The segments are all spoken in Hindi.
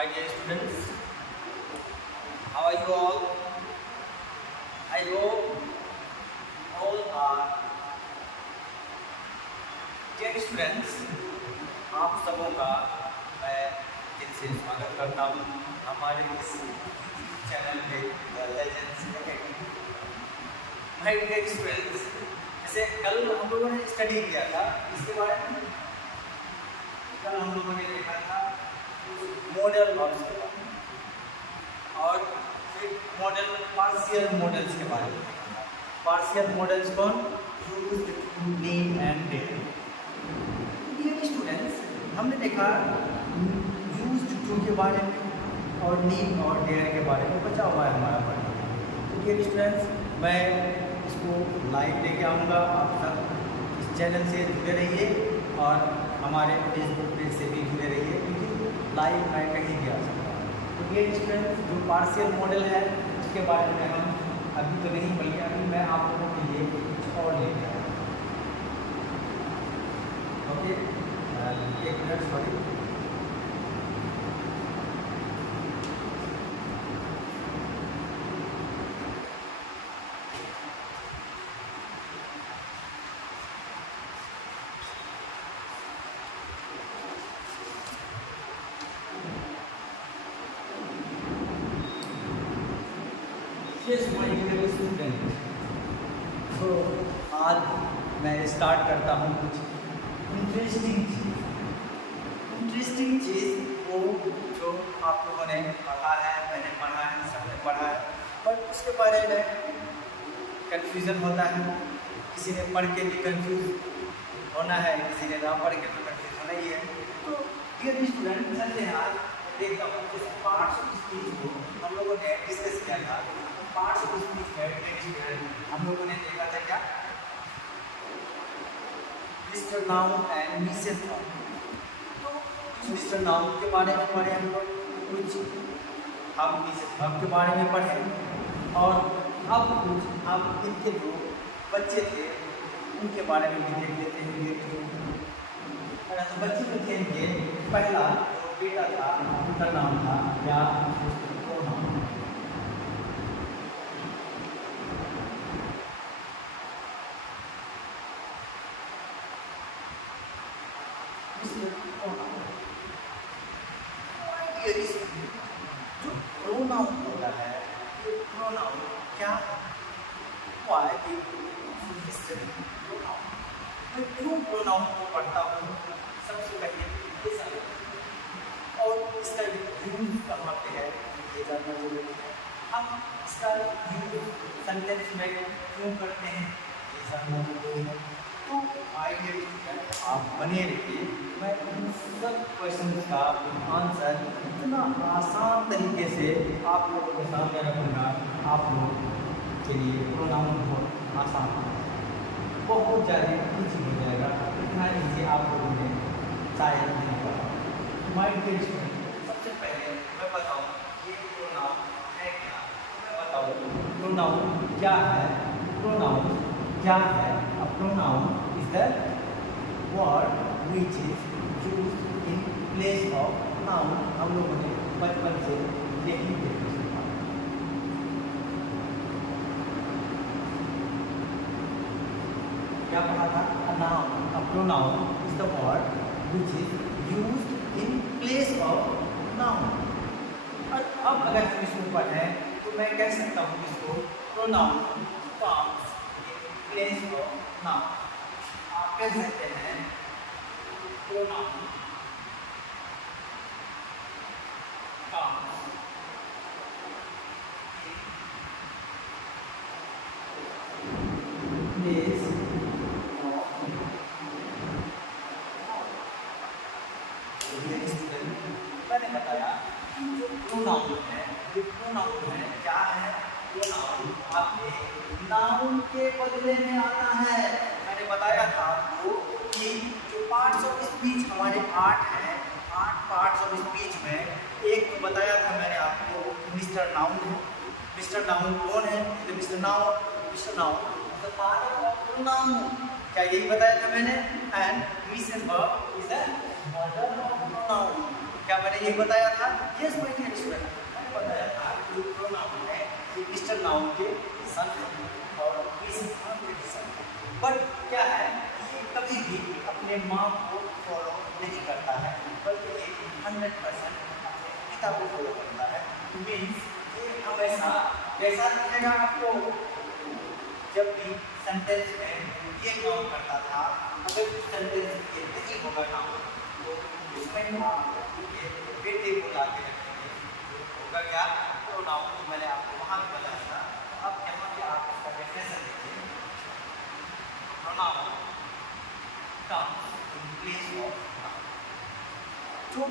My dear students, how are you all? I hope all are dear students. आप सबों का मैं दिल से स्वागत करता हूँ हमारे इस चैनल पे the legends academy. My dear students, जैसे कल हम लोगों ने स्टडी किया था इसके बारे में। कल हम लोगों ने देखा था मॉडल वर्ब्स के बारे में और फिर मॉडल पार्शियल मॉडल्स के बारे में। पार्शियल मॉडल्स कौन? Used to name and dare. Dear students, हमने देखा यूज्ड टू के बारे में और नेम और डेयर के बारे में बचा हुआ है हमारा पढ़ना। तो डियर स्टूडेंट्स, मैं इसको लाइव लेके आऊँगा। आप सब इस चैनल से जुड़े रहिए और हमारे फेसबुक पेज से भी जुड़े रहिए, क्योंकि लाइव मैं कहीं भी आ सकता हूँ। तो ये स्टूडेंट जो पार्शियल मॉडल है उसके बारे में हम अभी तो नहीं, बल्कि अभी मैं आप लोगों के लिए कुछ और लेके आया। ओके, एक minute, sorry. Yes, my dear student. तो आज मैं स्टार्ट करता हूँ कुछ इंटरेस्टिंग चीज़ वो जो आप लोगों ने पढ़ा है, मैंने पढ़ा है, सबने पढ़ा है, पर उसके बारे में कन्फ्यूज़न होता है। किसी ने पढ़ के भी कन्फ्यूज़ होना है, किसी ने ना पढ़ के तो कन्फ्यूज़ होना ही है। तो डियर स्टूडेंट, चलते हैं आज देखता हूँ जैसे पार्ट्स ऑफ स्पीच को हम लोगों ने डिस्कस किया था। पार्ट्स ऑफ स्पीच में हम लोगों ने देखा था क्या? Mister noun and Mrs noun. तो मिस्टर नाउन के बारे में पढ़े हम लोग कुछ, हम मिसेस नाउन के बारे में पढ़े और अब कुछ हम इनके जो बच्चे थे उनके बारे में भी देख लेते हैं। तो बच्चे जो थे इनके पहला जो बेटा था उनका नाम था या प्रोनाउन। जो प्रोनाउन होता है, ये प्रोनाउन क्या है? Why we study pronoun? मैं क्यों प्रोनाउन को पढ़ता हूँ? सबसे पहले ये समझ और इसका यूज कहाँ पे है ये जानना जरूरी है। हम इसका यूज सेंटेंस में क्यों करते हैं ये जानना जरूरी है। तो आइए आप बने रहिए, मैं उन सब क्वेश्चन का आंसर इतना आसान तरीके से आप लोगों के सामने रखूँगा, आप लोग के लिए प्रोनाउन बहुत आसान है, बहुत ज़्यादा ईजी हो जाएगा। इतना ईजी आप लोगों ने शायद नहीं पढ़ा। माय डियर स्टूडेंट, सबसे पहले मैं बताऊँ ये प्रोनाउन है क्या। मैं बताऊँ प्रोनाउन क्या है। प्रोनाउन क्या है? A pronoun is the word which is used in place of noun. हम लोगों ने बचपन से यही देखा सीखा। क्या पढ़ा था? A noun, a pronoun is the word which is used in place of noun. और अब अगर हम इसको पढ़ें तो मैं कह सकता हूँ इसको pronoun comes in place of noun. आप कह सकते हैं pronoun comes in place of noun. मैंने बताया जो प्रोनाउन है, ये प्रोनाउन है क्या है? प्रोनाउन आपके नाउन के बदले में आता है। मैंने बताया था आपको कि जो पार्ट्स ऑफ स्पीच हमारे 8 हैं, 8 पार्ट्स ऑफ स्पीच में एक तो बताया था मैंने आपको मिस्टर नाउन है। मिस्टर नाउन कौन है? Mister noun the part of pronoun. क्या यही बताया था मैंने? And Mrs verb is the mother of pronoun. क्या मैंने ये बताया था? यस माय डियर स्टूडेंट, मैंने बताया था कि प्रोनाउन है मिस्टर नाउन के सन और इस सन। बट क्या है, ये कभी भी अपने माँ को फॉलो नहीं करता है, बल्कि ये 100% अपने पिता को फॉलो करता है। मीन्स ये हमेशा जैसा दिखेगा आपको, जब भी सेंटेंस में ये काम करता था, अगर सेंटेंस ये नहीं होगा ना तो उसमें आप ये बेटे को ला के रखेंगे, होगा क्या? प्रोनाउन तो मैंने आपको वहाँ भी बताया था। अब यहाँ पे आप इसका डेफिनेशन देखिए, pronoun comes in place of जो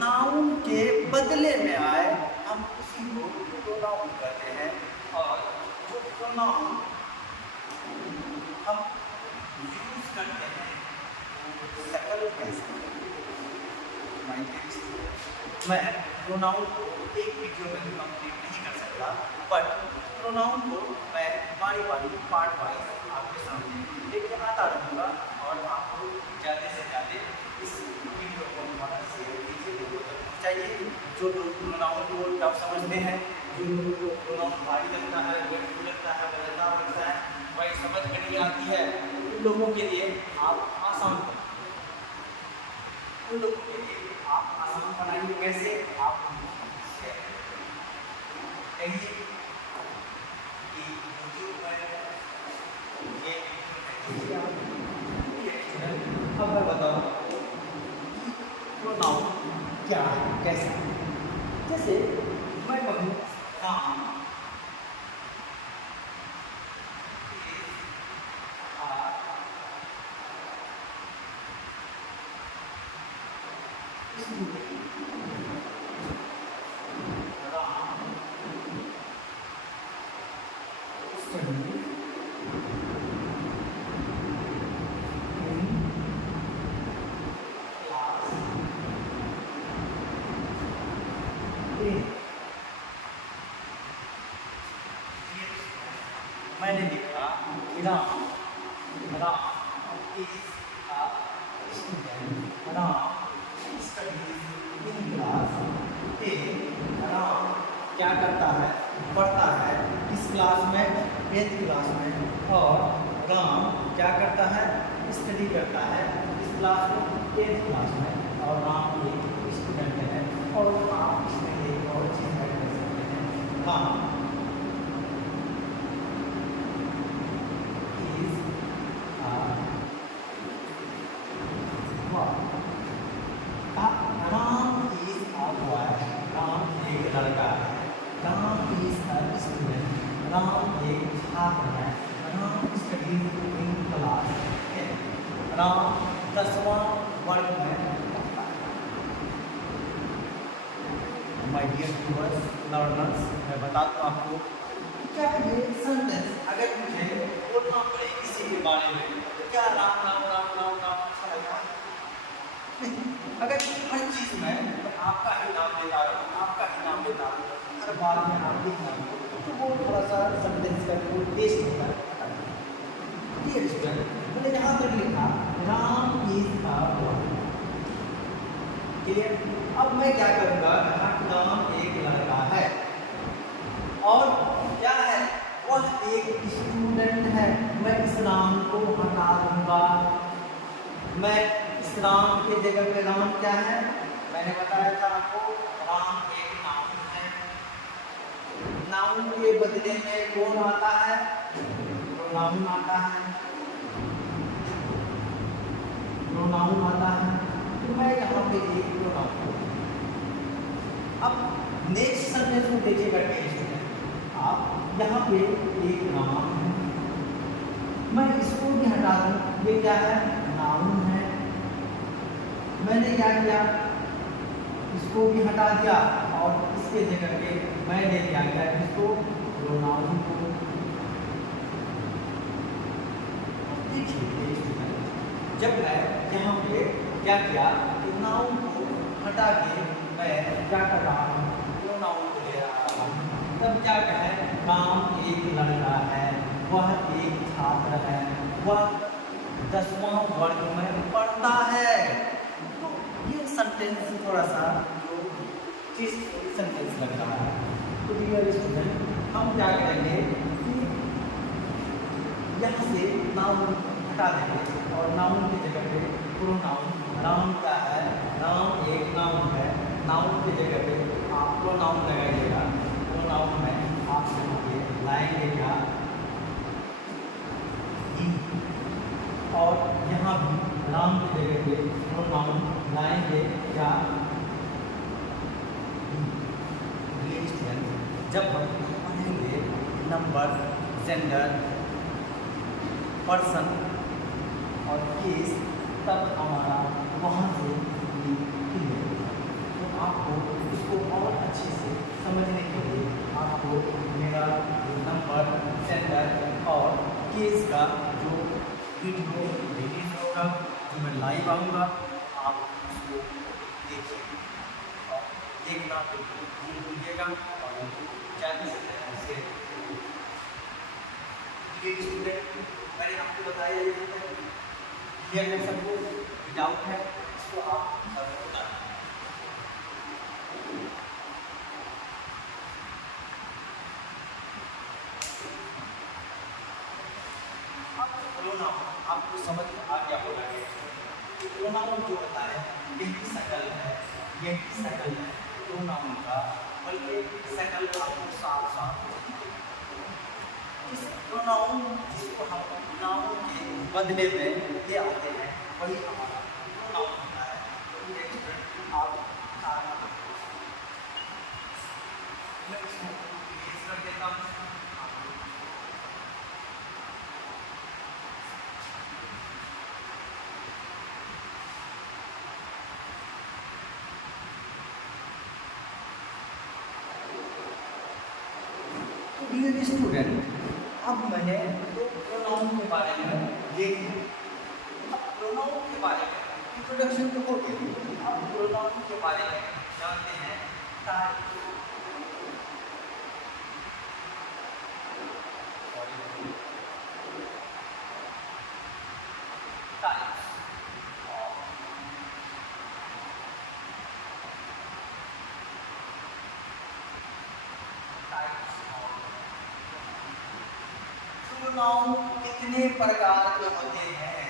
नाउन के बदले में आए हम उसी को प्रोनाउन कहते हैं। और जो प्रोनाउन हम यूज करते हैं वो सकल कैसे, मैं प्रोनाउन को एक वीडियो में कंप्लीट नहीं कर सकता, बट प्रोनाउन को मैं बारी बारी पार्ट वाइज आपके सामने लेके आता रहूँगा और आपको ज़्यादा से ज़्यादा इस वीडियो को हमारा शेयर कीजिए, लोगों तक पहुँचाइए। जो लोग प्रोनाउन को टफ समझते हैं, जो लोगों को प्रोनाउन भारी लगता है, गठिन लगता है, मजेदार लगता है, भाई समझ में नहीं आती है, उन लोगों के लिए आप आसान उन लोगों के लिए आप आसान बनाइए। कैसे? आप कहिए कि यूट्यूब पर ये अब मैं बताऊँ प्रोनाउन क्या है, कैसे। जैसे मैं कहूँ काम, मैंने लिखा Ram, Ram is a student, Ram studies in class 8, Ram क्या करता है, पढ़ता है इस क्लास में, 8th क्लास में। और राम क्या करता है, स्टडी करता है इस क्लास में, 8th क्लास में। और राम एक स्टूडेंट है। और आप इसमें एक और चीज़ ऐड कर सकते हैं, राम लड़का है, Ram is a student, Ram एक छात्र है, Ram studies in class 10, Ram 10वां वर्ग में पढ़ता है। माय डियर व्यूअर्स, लर्नर्स, मैं बता दूं आपको क्या ये सेंटेंस अगर मुझे बोलना पड़े किसी के बारे में तो क्या राम राम राम राम राम अच्छा लगेगा? अगर हर चीज़ में तो आपका ही नाम लेता रहूँ, आपका ही नाम लेता रहूँ, हर बार में आप लिखना तो वो थोड़ा सा सेंटेंस का कोई टेस्ट होता है। डियर स्टूडेंट, मैंने यहाँ पर लिखा Ram is a boy, clear? अब मैं क्या करूँगा, राम एक लड़का है और क्या है, वह एक स्टूडेंट है। मैं इस नाम को हटा दूंगा। मैं इस राम के जगह पे राम क्या है, मैंने बताया था आपको, राम एक नाउन है। नाउन के बदले में कौन आता है, प्रोनाउन आता है, प्रोनाउन आता है। तो मैं यहाँ पे एक प्रोनाउन, अब नेक्स्ट सेंटेंस को देखिएगा टेस्ट में, आप यहाँ पे एक नाम है, मैं इसको भी हटा दूँ, ये क्या है, नाउन है। मैंने क्या किया, इसको भी हटा दिया और इसके जगह पे मैंने क्या किया, इसको प्रोनाउन को। देखिए जब मैं यहाँ पे क्या किया, नाउन को हटा के मैं क्या कर रहा हूँ, प्रोनाउन को ले रहा हूँ। तब क्या कहे, राम एक लड़का है, वह एक छात्र है, वह 10वां वर्ग में पढ़ता है। तो ये सेंटेंस थोड़ा सा जो चीज सेंटेंस लग रहा है। तो डियर स्टूडेंट, हम क्या करेंगे कि यहाँ से नाउन हटा देंगे और नाउन की जगह पे प्रोनाउन। नाउन क्या है? नाउन एक नाउन है। नाउन की जगह पे आप प्रोनाउन लगाइएगा। प्रोनाउन में आप लाएंगे क्या? और यहाँ भी नाउन की जगह पे प्रोनाउन लाएंगे क्या? जब हम पढ़ेंगे नंबर, जेंडर, पर्सन और केस, तब हमारा वहाँ से क्लियर होगा। तो आपको इसको और अच्छे से समझने के लिए आपको मेरा जो नंबर, जेंडर और केस का जो वीडियो रिलीज होगा, जो मैं लाइव आऊँगा, आप उसको देखिए और देखना बिल्कुल भूल भूलिएगा और ज़्यादा से ज़्यादा शेयर कीजिए। स्टूडेंट, मैंने आपको बताया ये अगर सबको डाउट है इसको आप बताएं। प्रोनाउन आपको समझ आ गया होगा कि प्रोनाउन जो होता है यही शकल है, यही शकल है प्रोनाउन का, बल्कि शकल आपको साफ साफ इस प्रोनाउन जिसको हम नाउन के बदले में ले आते हैं वही हमारा प्रोनाउन होता है। आप मैं इसको रिलीज कर देता हूँ। डियर स्टूडेंट, अब मैंने दो प्रोनाउन के बारे में देख प्रोनाउन के बारे में इंट्रोडक्शन तो हो गई। अब प्रोनाउन के बारे में जानते हैं। टाइप, प्रोनाउन कितने प्रकार के होते हैं?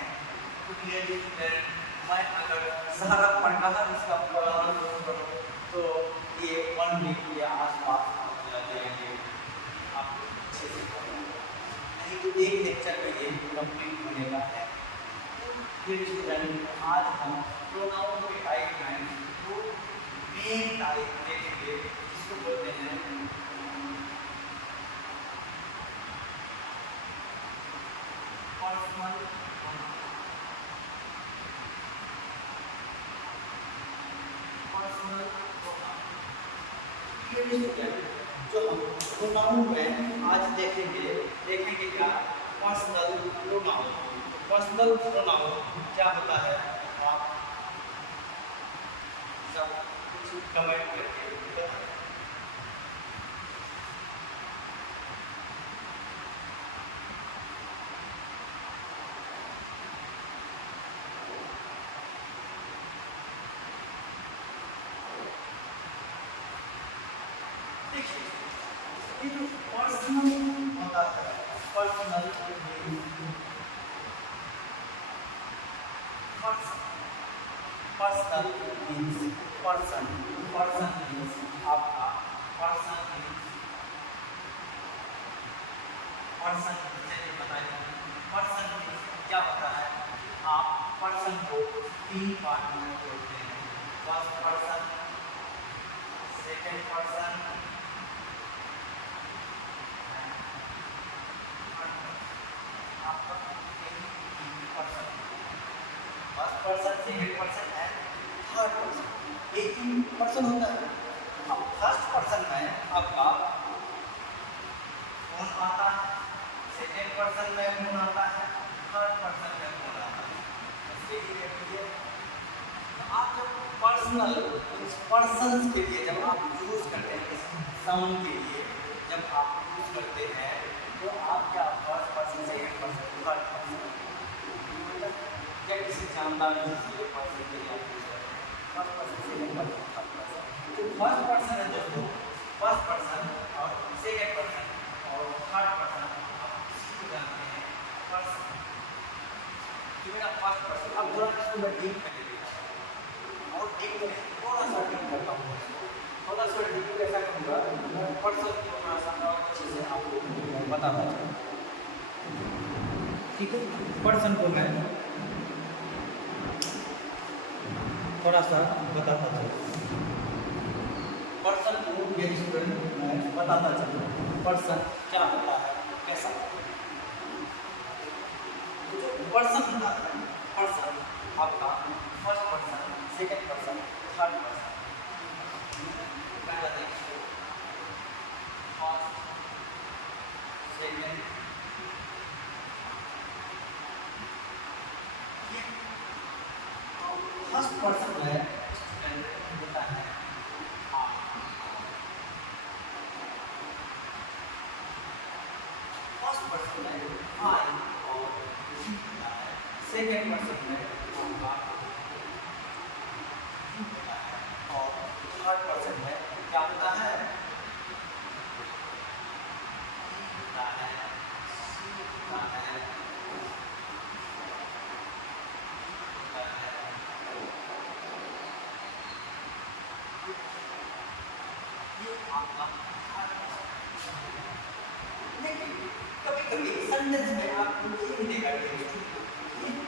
तो डियर स्टूडेंट, मैं अगर सारा प्रकार इसका प्रोनाउन करूं तो ये 1 वीक के आसपास लग जाएंगे। आपको अच्छे से नहीं तो एक लेक्चर में ये कंप्लीट होने का है। डियर स्टूडेंट, आज हम प्रोनाउन के टाइप में दो मेन टाइप देखेंगे, जिसको बोलते हैं पर्सनल जो हम प्रोनाउन में आज देखेंगे क्या? Personal pronoun. पर्सनल प्रोनाउन क्या होता है? आप सब कुछ कमेंट करके बताएं। ये जो पर्सनल होता है, personal personal means person. Person means आपका पर्सन मीन्स पर्सन जैसे बताइए पर्सन मीन्स क्या होता है? आप पर्सन को 3 पार्ट में तोड़ते हैं। First person, second person, first person, second person and third person, ये 3 पर्सन होता है। अब फर्स्ट पर्सन में आपका कौन आता है, सेकंड पर्सन में कौन आता है, थर्ड पर्सन में कौन आता है, इसके लिए आप जब पर्सनल पर्सन के लिए जब आप यूज करते हैं साउंड के लिए, जब आप यूज करते हैं तो आप क्या first person, second person, third person या किसी जानदार पर्सन के लिए आप यूज करते हैं। First person second person third person. जो फर्स्ट पर्सन है दोस्तों, फर्स्ट पर्सन और सेकंड पर्सन और थर्ड पर्सन आप इसी को जानते हैं पर्सन। तो मेरा फर्स्ट पर्सन, अब थोड़ा इसको मैं डीप में ले लेता हूँ और डीप में थोड़ा सा डीप करता हूँ, थोड़ा सा डीप कैसा करूँगा, पर्सन को थोड़ा सा और अच्छे से आपको बताता हूँ, ठीक है। पर्सन को मैं थोड़ा सा बताता चलूँ, पर्सन को ये स्टूडेंट मैं बताता चलूँ पर्सन क्या होता है, कैसा पर्सन होता है। पर्सन आपका first person, second person, third person. पहला देखिए फर्स्ट, सेकंड, फर्स्ट पर्सन है होता है फर्स्ट पर्सन है आई और सेकंड पर्सन है आपका और थर्ड पर्सन है क्या होता है, लेकिन कभी कभी सेंटेंस में आपको ये मिलेगा कि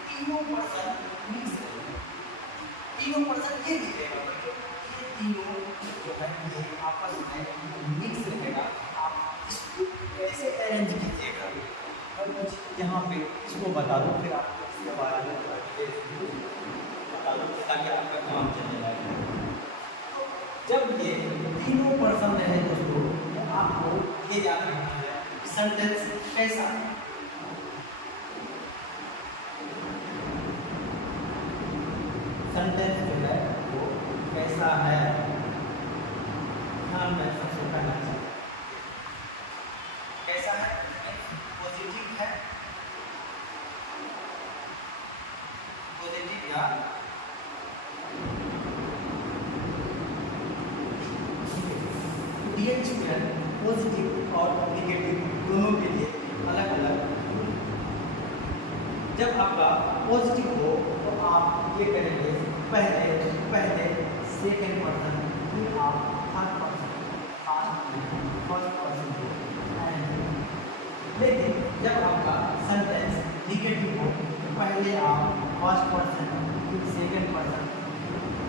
तीनों पर्सन मिक्स है, तीनों पर्सन ये दिखेगा, ये तीनों जो है ये आपस में मिक्स रहेगा। आप इसको कैसे अरेंज कीजिएगा, और कुछ यहाँ पे इसको बता दो, फिर आपको इसके बारे में बता दो ताकि आपका काम चलने लगे। जब ये तीनों पर्सन रहे दोस्तों, तो आपको ये याद रखना है सेंटेंस कैसा है, सेंटेंस जो है वो कैसा है, ध्यान में सबसे पहला चीज कैसा है, पॉजिटिव है, पॉजिटिव या डियर स्टूडेंट, पॉजिटिव और नेगेटिव दोनों के लिए अलग अलग। जब आपका पॉजिटिव हो तो आप ये करेंगे पहले पहले सेकंड पर्सन, फिर आप थर्ड पर्सन, फर्स्ट पर्सन को। लेकिन जब आपका सेंटेंस नेगेटिव हो तो पहले आप फर्स्ट पर्सन, फिर सेकंड पर्सन,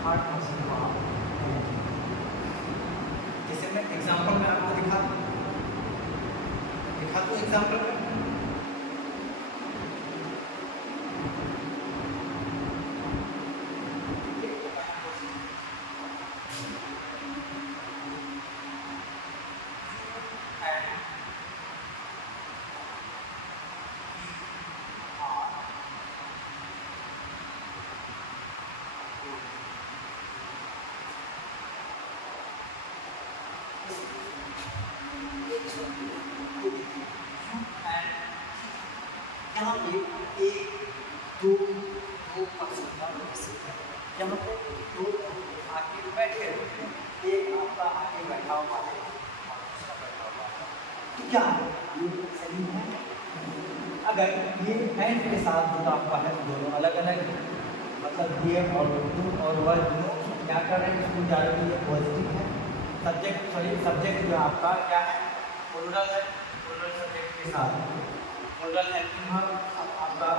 थर्ड पर्सन को आप करेंगे। जैसे मैं एग्जाम्पल में आपको दिखा दूँ एग्जाम्पल में, यहाँ पे एक दो पर्सन का मिक्सिंग है, यहाँ पे दो आके बैठे हुए हैं, एक आपका आगे बैठा हुआ है और दूसरा बैठा हुआ है, तो क्या ये सही है? अगर ये हैंड के साथ होता आपका है तो दोनों अलग अलग है, मतलब ये और तुम और वह दोनों क्या कर रहे हैं, इसको जा रहे हैं, ये पॉजिटिव है, सब्जेक्ट जो आपका क्या है, प्लूरल है, प्लूरल सब्जेक्ट के साथ प्लूरल हेल्पिंग वर्ब आपका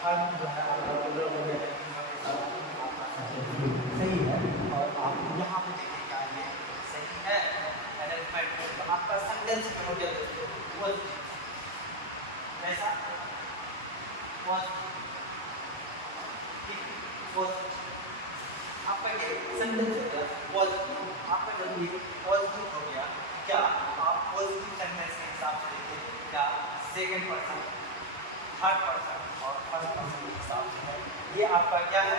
थर्ड जो है प्लूरल हो गया हेल्पिंग वर्ब के साथ आपका सब्जेक्ट सही है। और आप यहाँ पे देखिए क्या ये सही है अरेंजमेंट, तो आपका सेंटेंस में हो गया दोस्तों पॉजिटिव, कैसा पॉजिटिव, आपका ये सेंटेंस हो गया पॉजिटिव। आपका जब ये पॉजिटिव हो गया, क्या आप पॉजिटिव सेंटेंस के हिसाब से देखिए क्या सेकंड पर्सन, थर्ड पर्सन और फर्स्ट पर्सन के हिसाब से है, ये आपका क्या है,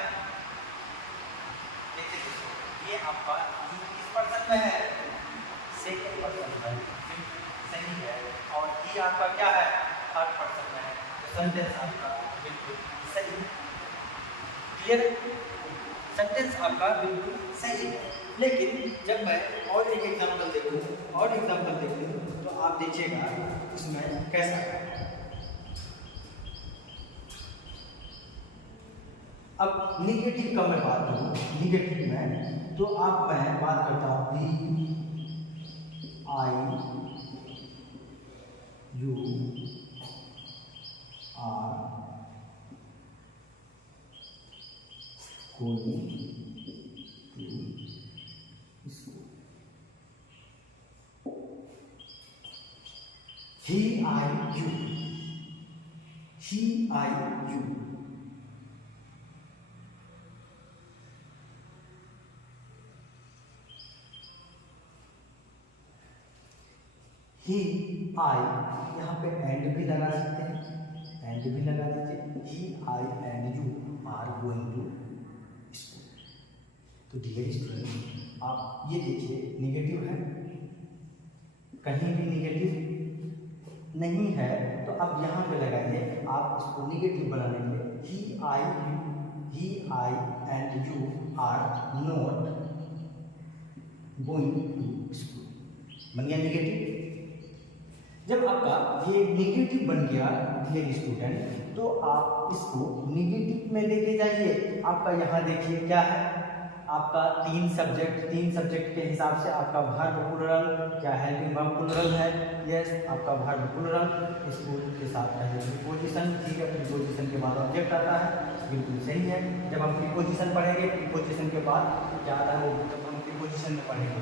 देखिए दोस्तों ये आपका किस पर्सन में है, सेकंड पर्सन में सही है, और ये आपका क्या है, थर्ड पर्सन में है, तो सेंटेंस आपका बिल्कुल सही है। क्लियर है? सेंटेंस आपका बिल्कुल सही है। लेकिन जब मैं और एक एग्जाम्पल देखूँ तो आप देखिएगा उसमें कैसा है। अब निगेटिव का मैं बात करूँ, निगेटिव में तो आप मैं बात करता हूँ he, I, you. ही, आई, यहाँ पे एंड भी लगा सकते हैं, एंड भी लगा दीजिए। He, I and you are going to school. तो डियर स्टूडेंट, आप ये देखिए निगेटिव है, कहीं भी निगेटिव नहीं है, तो अब यहाँ पे लगाइए आप इसको निगेटिव बना लेंगे। He, I and you are not going to school. बन गया निगेटिव। जब आपका ये निगेटिव बन गया डियर स्टूडेंट, तो आप इसको निगेटिव में लेके जाइए। आपका यहाँ देखिए क्या है, आपका तीन सब्जेक्ट के हिसाब से आपका वर्ब प्लूरल क्या है, वर्ब प्लूरल है। यस, आपका वर्ब प्लूरल स्कूल के साथ है प्रीपोजिशन। ठीक है, प्रीपोजिशन के बाद ऑब्जेक्ट आता है, बिल्कुल सही है। जब हम प्रीपोजिशन पढ़ेंगे, प्रीपोजिशन के बाद क्या आता है वो जब हम प्रीपोजिशन में पढ़ेंगे।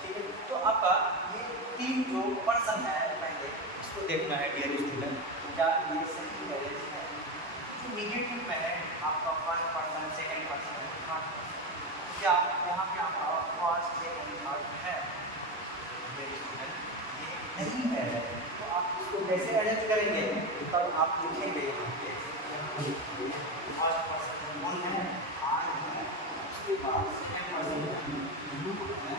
ठीक है, तो आपका ये तीन जो पर्सन है पहले इसको देखना है डियर स्टूडेंट, क्या ये सही बैलेंस है। जो निगेटिव में है आपका first person, second person, third person, क्या यहाँ पे आपका फर्स्ट सेकंड थर्ड है डियर स्टूडेंट, ये नहीं है। तो आप इसको कैसे अरेंज करेंगे, तब आप लिखेंगे फर्स्ट पर्सन कौन है, आई है, उसके बाद सेकंड पर्सन यू है,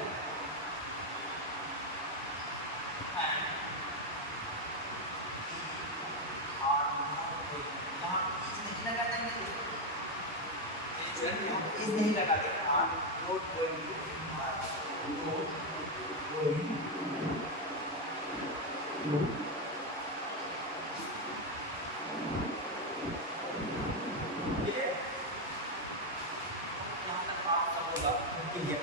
इस नहीं लगा के आप नोट गोइंग टू यहाँ तक आप सब होगा क्लियर।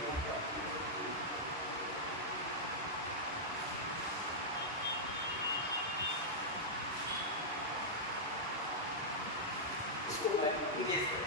इसको मैं क्लियर करूँ।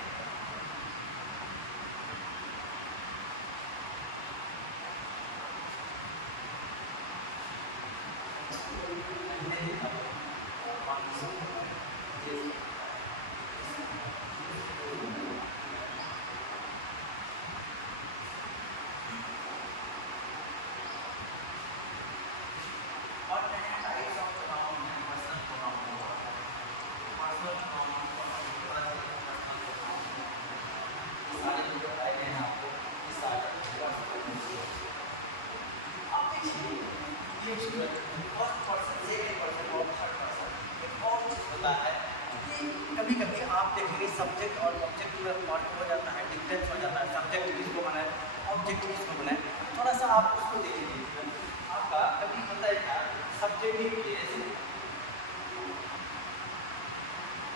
कभी कभी आप देखेंगे सब्जेक्ट और ऑब्जेक्ट में फॉल्ट हो जाता है, डिफरेंस हो जाता है। सब्जेक्ट किसको बनाए, ऑब्जेक्ट किसको बनाए, थोड़ा सा आप उसको देखिए। आपका कभी होता है क्या, सब्जेक्टिव प्लेस,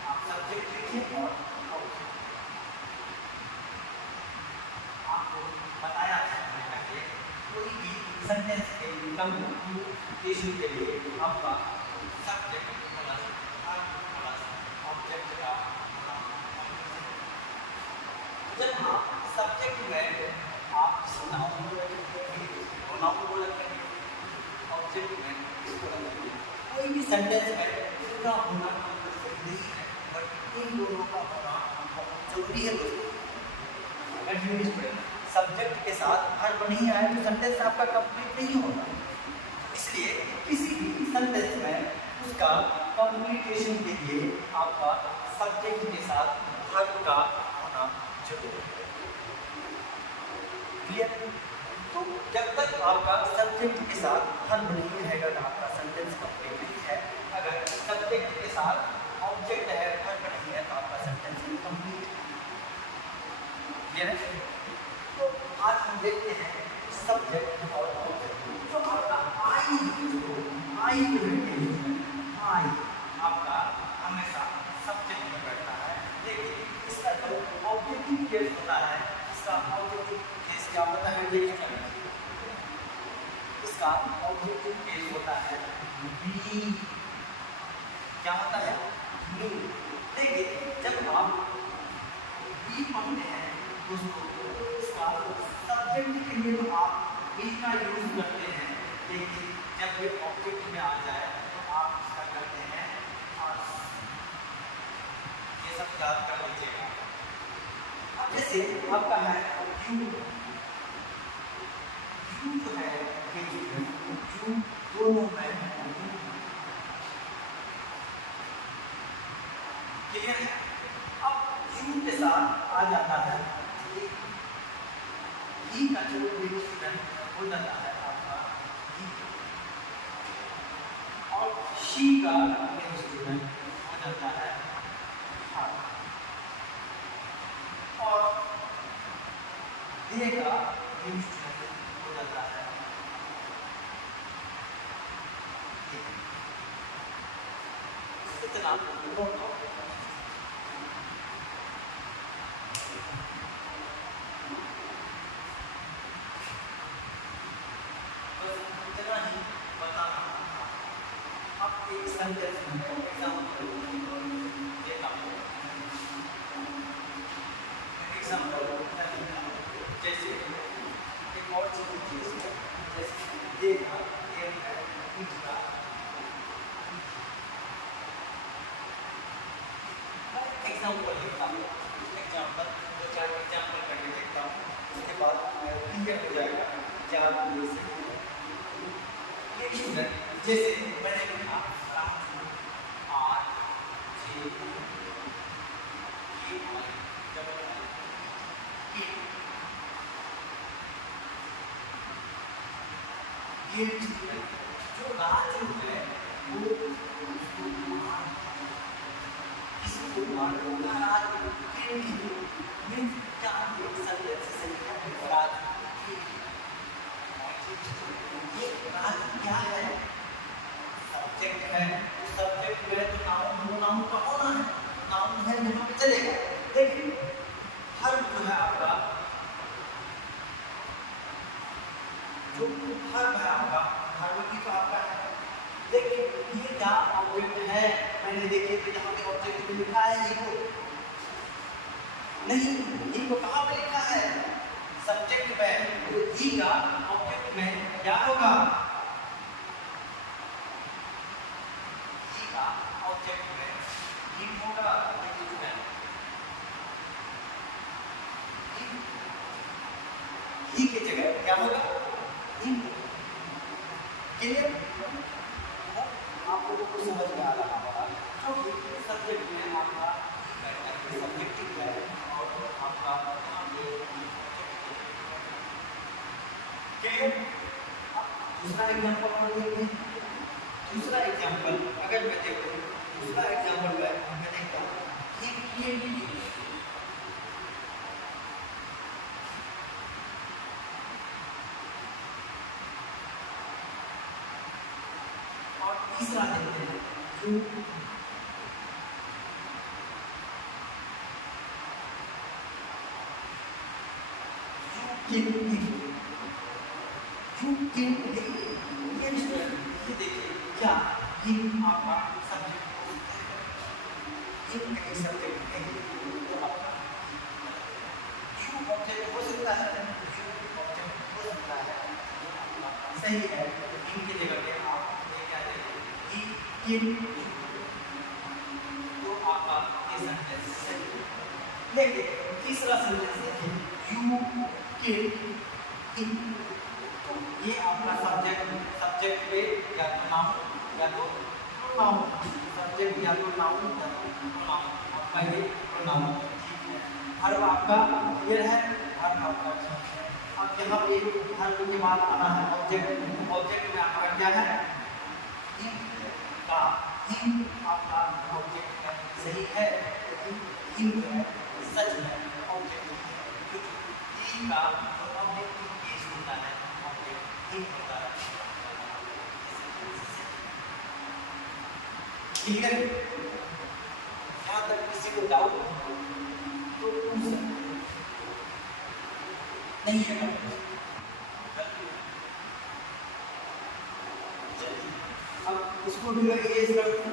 आप सब्जेक्ट लिखिए और ऑब्जेक्ट आपको बताया कोई भी सेंटेंस के कम्युनिकेशन के लिए आपका सब्जेक्ट ऑब्जेक्ट का जब आप सब्जेक्ट में आप नाउन बोलते हैं, ऑब्जेक्ट में इसको रखेंगे। कोई भी सेंटेंस में इसका होना नहीं है, बट इन दोनों का होना बहुत जरूरी है दोस्तों। सब्जेक्ट के साथ वर्ब नहीं आए तो सेंटेंस आपका कंप्लीट नहीं होगा। इसलिए किसी भी सेंटेंस में उसका कम्युनिकेशन के लिए आपका सब्जेक्ट के साथ वर्ब का होना जरूरी है। क्लियर? तो जब तक आपका सब्जेक्ट के साथ वर्ब नहीं रहेगा तो आपका सेंटेंस कंप्लीट नहीं है। अगर सब्जेक्ट के साथ ऑब्जेक्ट है, वर्ब नहीं है, तो आपका सेंटेंस कंप्लीट है। क्लियर है? इसका ऑब्जेक्टिव केस क्या होता है ये इसका ऑब्जेक्टिव केस होता है बी। क्या होता है ब्लू। देखिए जब आप बी पढ़ते हैं दोस्तों इसका सब्जेक्ट के लिए तो आप बी का यूज करते हैं, लेकिन जब ये ऑब्जेक्ट में आ जाए तो आप इसका करते हैं और ये सब याद कर लीजिएगा। अब जैसे आपका है यू, यू जो है यू दोनों में क्लियर है। अब यू के साथ आ जाता है ई का जो स्टूडेंट हो जाता है आपका ई, और शी का स्टूडेंट हो जाता है आर, और दे का स्टूडेंट हो जाता है इतना नोट करो। जैसे एक और चीज जैसे एग्जाम्पल लिखता हूँ, एग्जाम्पल दो चार एग्जाम्पल करके देखता हूँ, उसके बाद क्लियर हो जाएगा क्या जैसे मैंने लिखा आर जे ये जो राज है वो इसको राज के मींस क्या राज ये राज क्या है सब्जेक्ट है, सब्जेक्ट में तो नाउन का होना है, नाउन है यहाँ पे चलेगा। देखिए हर जो है आपका जो हर है आपका हर की तो आपका है। देखिए ये क्या ऑब्जेक्ट है, मैंने देखिए तो यहाँ पे ऑब्जेक्ट में लिखा है इको, नहीं इको कहाँ पे लिखा है सब्जेक्ट में, तो ई का ऑब्जेक्ट में क्या होगा ई का ऑब्जेक्ट में ई होगा ई की जगह क्या होगा क्लियर। आप लोगों को समझ में आ रहा होगा क्योंकि सब्जेक्ट में आपका सब्जेक्टिव है और आपका क्लियर। दूसरा एग्जांपल हम लेंगे, दूसरा एग्जांपल अगर मैं देखूं दूसरा एग्जांपल मैं देखता हूँ ये तीसरा देखते हैं जो देखिए क्या आपका सब्जेक्ट है ऑब्जेक्ट हो सकता है सही है, इनकी जगह पे आप क्या देंगे तो आपका ये सेंटेंस सही। देखिए तीसरा सेंटेंस देखिए यू किल इन, तो ये आपका सब्जेक्ट पे या तो नाउन या तो प्रोनाउन, सब्जेक्ट या तो नाउन या तो प्रोनाउन, आपका ये प्रोनाउन ठीक है। हर आपका क्लियर है, हर आपका ठीक है। अब यहाँ पे हर के बाद आना है ऑब्जेक्ट, ऑब्जेक्ट में आपका क्या है का इन, आपका ऑब्जेक्ट है सही है, इन जो है सच है ऑब्जेक्ट ई का ऑब्जेक्ट केस होता है, ऑब्जेक्ट इन होता है। क्लियर। यहाँ तक किसी को डाउट तो पूछ सकते हैं। नहीं है। अब इसको भी मैं एज रखूँ